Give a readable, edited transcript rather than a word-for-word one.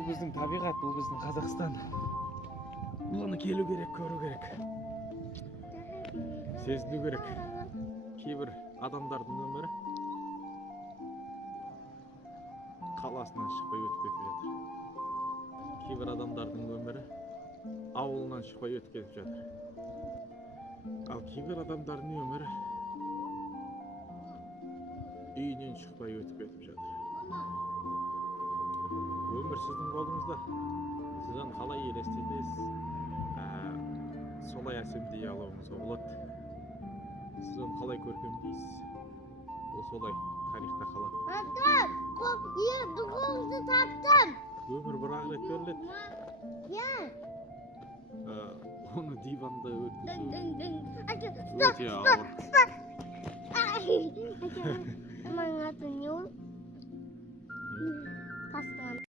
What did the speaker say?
Бұл біздің табиғат, бұл біздің Қазақстан. Бұны келу керек, көру керек. Сезіну керек. Кейбір адамдардың өмірі қаласынан шықпай өтіп кетіп жатыр. Кейбір адамдардың өмірі ауылынан шықпай өтіп кетіп жатыр. Ал кейбір адамдардың өмірі үйінен шықпай өтіп кетіп жатыр. Өмір сіздің қолыңызда. Сіз оны қалай елестетесіз? Солай әсемдей алуыңызға болады. Сіз оны қалай көркемдейсіз? Ол солай тарихта қалады. Дұғыңызды таптым. Өмір бір-ақ рет беріледі. Оны диванда өткізу өте ауыр. Emang ngatunya